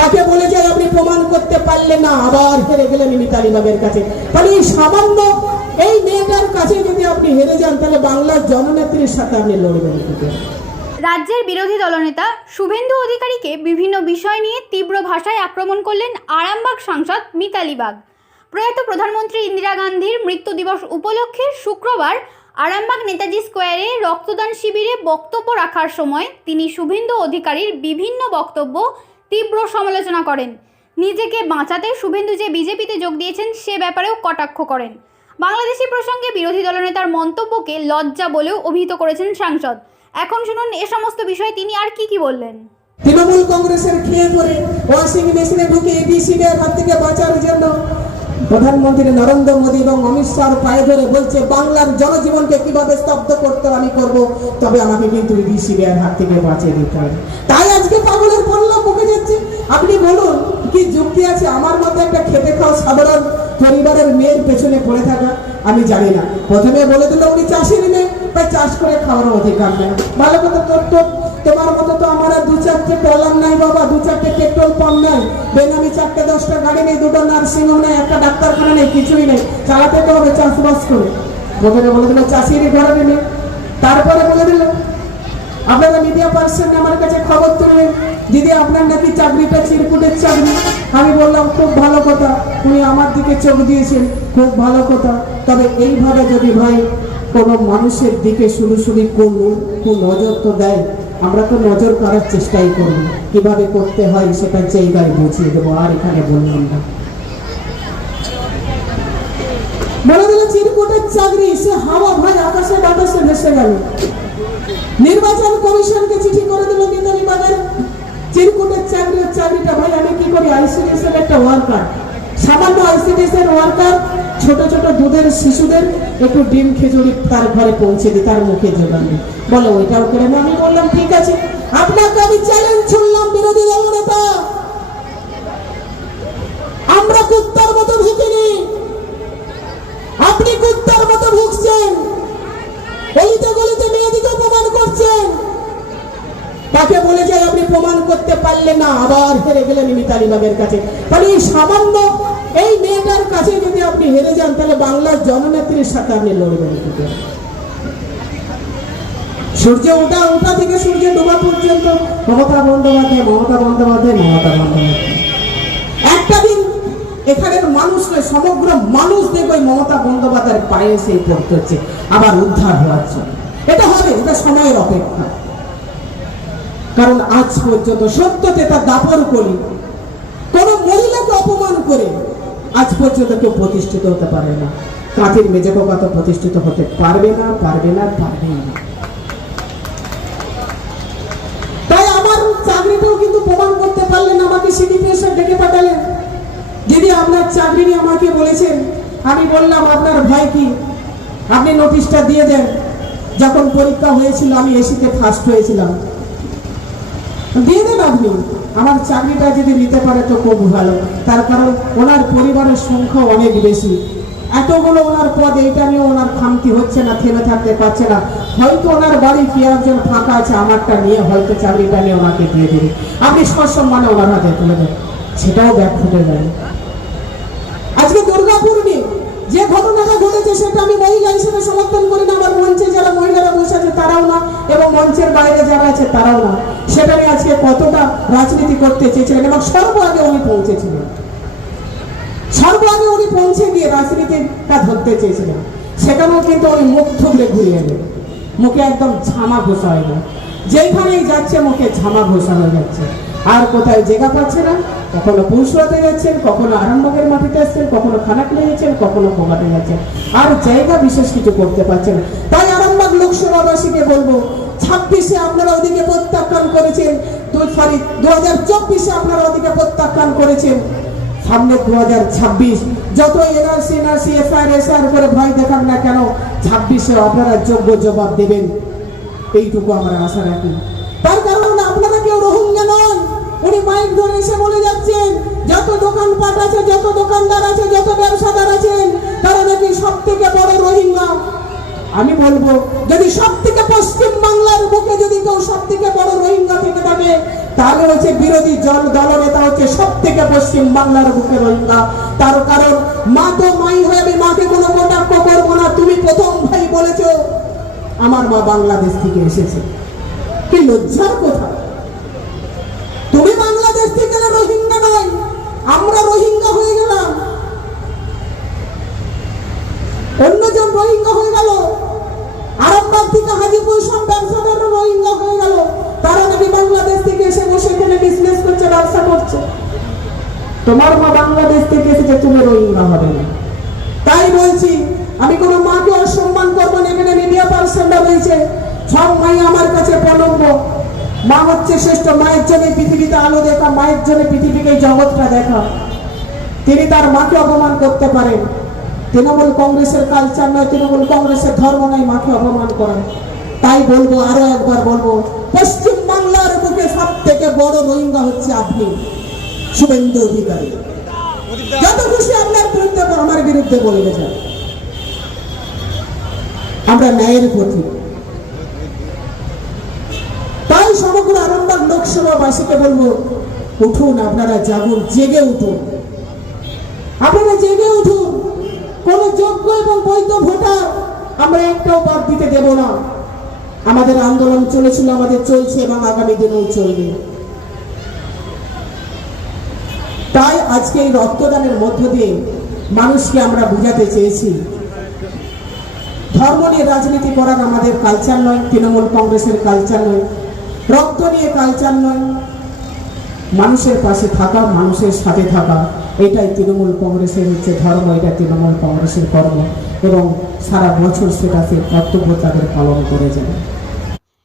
তাকে বলে যায় আপনি প্রমাণ করতে পারলেন না, আবার হেরে গেলেন মিতালি বাগের কাছে। তাহলে এই সামান্য এই মেয়েটার কাছে যদি আপনি হেরে যান, তাহলে বাংলার জননেত্রীর সাথে আপনি লড়বেন রাজ্যের বিরোধী দলনেতা শুভেন্দু অধিকারীকে বিভিন্ন বিষয় নিয়ে তীব্র ভাষায় আক্রমণ করলেন আরামবাগ সাংসদ মিতালি বাগ। প্রয়াত প্রধানমন্ত্রী ইন্দিরা গান্ধীর মৃত্যু দিবস উপলক্ষে শুক্রবার আরামবাগ নেতাজি স্কোয়ারে রক্তদান শিবিরে বক্তব্য রাখার সময় তিনি শুভেন্দু অধিকারীর বিভিন্ন বক্তব্য তীব্র সমালোচনা করেন। নিজেকে বাঁচাতে শুভেন্দু যে বিজেপিতে যোগ দিয়েছেন, সে ব্যাপারেও কটাক্ষ করেন। বাংলাদেশি প্রসঙ্গে বিরোধী দলনেতার মন্তব্যকে লজ্জা বলেও অভিহিত করেছেন সাংসদ। এখন শুনুন এ সমস্ত বিষয়ে তিনি আর কি কি বললেন। তৃণমূল কংগ্রেসের খেয়ে পড়ে ওয়াশিং মেশিনে ঢুকে এবিসিডি এর হাত থেকে বাঁচার জন্য প্রধানমন্ত্রী নরেন্দ্র মোদী এবং অমিত শাহর পায়ে ধরে বলছে, বাংলার জনজীবনকে কীভাবে স্তব্ধ করতে আমি করব? তবে আমাকে কিন্তু হাত থেকে বাঁচিয়ে দিতে হবে। তাই আজকে পাগলের পল্ল মুখে যাচ্ছে আপনি বলুন, কি যুক্তি আছে? আমার মতো একটা খেতে খাওয়া সাধারণ পরিবারের মেয়ের পেছনে পড়ে থাকা, আমি জানি না। প্রথমে বলে দিল, উনি চাষির মেয়ে তাই চাষ করে খাওয়ার অধিকার নেই। ভালো কথা, তোর তো, তোমার মতো তো আমার দু চারটে ট্রলার নাই বাবা, দু চারটে পেট্রোল পাম্প নাই। বেনামি চারটে, দশটা গাড়ি নেই, দুটো নার্সিং হোম নেই, একটা ডাক্তারখানা নেই, কিছুই নেই। চালাতে তো হবে চাষবাস করে। প্রথমে বলে দিল চাষিরই ঘরে নেই। তারপরে বলে দিল আপনারা মিডিয়া পার্সন আমার কাছে খবর তুললেন, দিদি, আপনার নাকি চাকরিটা চিরকুটের চাকরি। আমি বললাম, খুব ভালো কথা। উনি আমার দিকে চোখ দিয়েছেন, খুব ভালো কথা। তবে এইভাবে যদি ভাই কোনো মানুষের দিকে শুরু শুরু করল খুব নজর তো দেয়। আমরা তো নজর করার চেষ্টাই করব। কীভাবে করতে হয় সেটা জায়গায় বুঝিয়ে দেবো। আর এখানে বললাম না। চিরকুটের চাকরি। সে হাওয়া ভাই আকাশে বাতাসে ভেসে গেল। নির্বাচন কমিশনকে চিঠি করে দিল মিতালি বাগের চিরকুটের চাকরির চাকরিটা ভাই, আমি কি করি? আইসিডিএস এর একটা ওয়ার্কার সামান্য আইসিডিএস এর ওয়ার্কার ছোট ছোট দুধের শিশুদের একটু ডিম খেজুরি তার ঘরে পৌঁছে দিই, তার মুখে জোগান বলে, ওইটাও করে আমি বললাম, ঠিক আছে। আপনাকে আমি চ্যালেঞ্জ ছুড়লাম বিরোধী দল নেতা। আমরা কুত্তার মতো ঢুকিনি আপনি কুত্তার মতো তাকে বলে যায় আপনি প্রমাণ করতে পারলেন না, আবার হেরে গেলেন মিতালি বাগের কাছে। তাহলে এই সামান্য এই মেয়েটার কাছে যদি আপনি হেরে যান, তাহলে বাংলার জননেত্রীর সাথে আপনি লড়বেন সূর্য ওঠা ওঠা থেকে সূর্য ডোবা পর্যন্ত মমতা বন্দ্যোপাধ্যায় মমতা বন্দ্যোপাধ্যায় মমতা বন্দ্যোপাধ্যায়। একটা দিন এখানের মানুষ নয়, সমগ্র মানুষ দেখবে মমতা বন্দ্যোপাধ্যায়ের পায়ে এসে পড়তে হচ্ছে আবার উদ্ধার হওয়ার জন্য। এটা হবে, এটা সময়ের অপেক্ষা। কারণ আজ পর্যন্ত সত্যতে তার দাপর করি। কোন মহিলাকে অপমান করে আজ পর্যন্ত কেউ প্রতিষ্ঠিত হতে পারে না। কাঁথের মেজে কত প্রতিষ্ঠিত হতে পারবে না পারবে না পারবে না। তাই আমার চাকরিটাও কিন্তু প্রমাণ করতে পারলেন, আমাকে সিডিপি এসে ডেকে পাঠালেন। দিদি আপনার চাকরি নিয়ে আমাকে বলেছেন, আমি বললাম, আপনার ভয় কি? আপনি নোটিশটা দিয়ে দেন। যখন পরীক্ষা হয়েছিল, আমি এসিতে ফার্স্ট হয়েছিলাম। দিয়ে দেন আপনি আমার চাকরিটা যদি নিতে পারে তো খুব ভালো। তার কারণ ওনার পরিবারের সংখ্যা অনেক বেশি। এতগুলো ওনার পদ, এইটা নিয়ে ওনার খামতি হচ্ছে না, থেমে থাকতে পারছে না। হয়তো ওনার বাড়ি কি ফাঁকা আছে, আমারটা নিয়ে হয়তো চাকরিটা নিয়ে ওনাকে দিয়ে দেবে। আপনি সসম্মানে ওনার হাতে তুলে দেন। সেটাও ব্যাগ ফুটে যায় আজকে দুর্গাপুর নিয়ে যে ঘটনাটা ঘটেছে সেটা আমি মহিলা হিসেবে সমর্থন করি না, আমার মঞ্চে যারা মহিলারা বসে আছে তারাও না, এবং মঞ্চের বাইরে যারা আছে তারাও না। সেটা নিয়ে আজকে কতটা রাজনীতি করতে চেয়েছিলেন, এবং সর্ব আগে উনি পৌঁছেছিলেন। সর্ব আগে উনি পৌঁছে গিয়ে রাজনীতিটা ধরতে চেয়েছিলেন। সেখানেও কিন্তু উনি মুখ থুবড়ে ঘুরিয়ে দেন মুখে একদম ঝামা ঘোষা হয়ে যেখানেই যাচ্ছে, মুখে ঝামা ঘোষা হয়ে যাচ্ছে। আর কোথায় জায়গা পাচ্ছে না? কখনো পুরুষরাতে যাচ্ছেন, কখনো আরামবাগের মাটিতে আসছেন, কখনো খানাকুলে যাচ্ছেন, কখনো কোমাতে যাচ্ছেন। আর জায়গা বিশেষ কিছু করতে পারছেন তাই আরামবাগ লোকসভাবাসীকে বলব, ছাব্বিশে আপনারা ওদিকে প্রত্যাখ্যান করেছেন দু হাজার চব্বিশে আপনারা ওদিকে প্রত্যাখ্যান করেছেন। সামনে দু হাজার ছাব্বিশ যত এনআরসি এনআরসি এফআইআর এসআর করে ভয় দেখান না কেন, ছাব্বিশে আপনারা যোগ্য জবাব দেবেন। এইটুকু আমরা আশা রাখি। তার কারণ আপনারা কেউ রোহিঙ্গা নন। উনি মাইক ধরে এসে বলে যাচ্ছেন, যত দোকানপাট আছে, যত দোকানদার আছে, যত ব্যবসাদার আছেন, তারা নাকি সব থেকে বড় রোহিঙ্গা? আমি বলব, যদি সব থেকে পশ্চিম বাংলার বুকে যদি কেউ সব থেকে বড় রোহিঙ্গা থেকে থাকে, তাহলে হচ্ছে বিরোধী জন দলনেতা হচ্ছে সব থেকে পশ্চিম বাংলার বুকে রোহিঙ্গা। তার কারণ, মা তো মাই আমি, মাকে কোনো কটাক্ষ করব না, তুমি প্রথম ভাই বলেছ, আমার মা বাংলাদেশ থেকে এসেছে। লজ্জার কথা। তুমি বাংলাদেশ থেকে রোহিঙ্গা নয়, আমরা রোহিঙ্গা হয়ে গেলাম। অন্যজন রোহিঙ্গা হয়ে গেল আরামবাগ থেকে হাজিপুর সব ব্যবসাদাররা রোহিঙ্গা হয়ে গেল। তারা নাকি বাংলাদেশ থেকে এসে বসে এখানে বিজনেস করছে, ব্যবসা করছে। তোমার মা বাংলাদেশ থেকে এসেছে, তুমি রোহিঙ্গা হবে না। তাই বলছি, আমি কোনো মাকে অসম্মান করব না এখানে মিডিয়া পার্সনরা রয়েছে সব মাই আমার কাছে প্রলম্ব মা হচ্ছে শ্রেষ্ঠ, মায়ের জন্য পৃথিবীতে আলো দেখা, মায়ের জন্য পৃথিবীকে জগৎটা দেখা। তিনি তার মাকে অপমান করতে পারেন। তৃণমূল কংগ্রেসের কালচার নয়, তৃণমূল কংগ্রেসের ধর্ম নয়, মাকে অপমান করেন তাই বলব, আরও একবার বলব, পশ্চিম বাংলার বুকে সব থেকে বড় রোহিঙ্গা হচ্ছে আপনি, শুভেন্দু অধিকারী। যত খুশি আপনার বিরুদ্ধে আমার বিরুদ্ধে বলবে যান আমরা ন্যায়ের পথে। তাই সমগ্র আরামবাগ লোকসভাবাসীকে বলব, উঠুন, আপনারা জাগুন, জেগে উঠুন। আপনারা জেগে উঠুন। কোন যোগ্য এবং বৈধ ভোটার আমরা একটাও বাদ দিতে দেব না। আমাদের আন্দোলন চলেছিল, আমাদের চলছে এবং আগামী দিনেও চলবে। তাই আজকে এই রক্তদানের মধ্য দিয়ে মানুষকে আমরা বুঝাতে চেয়েছি। ধর্ম নিয়ে রাজনীতি করার আমাদের কালচার নয়, তৃণমূল কংগ্রেসের কালচার নয়। রক্ত নিয়ে কালচার নয়। মানুষের পাশে থাকা, মানুষের সাথে থাকা, এটাই তৃণমূল কংগ্রেসের হচ্ছে ধর্ম এটা তৃণমূল কংগ্রেসের কর্ম। এবং সারা বছর সেটা সে কর্তব্য তাদের পালন করে যায়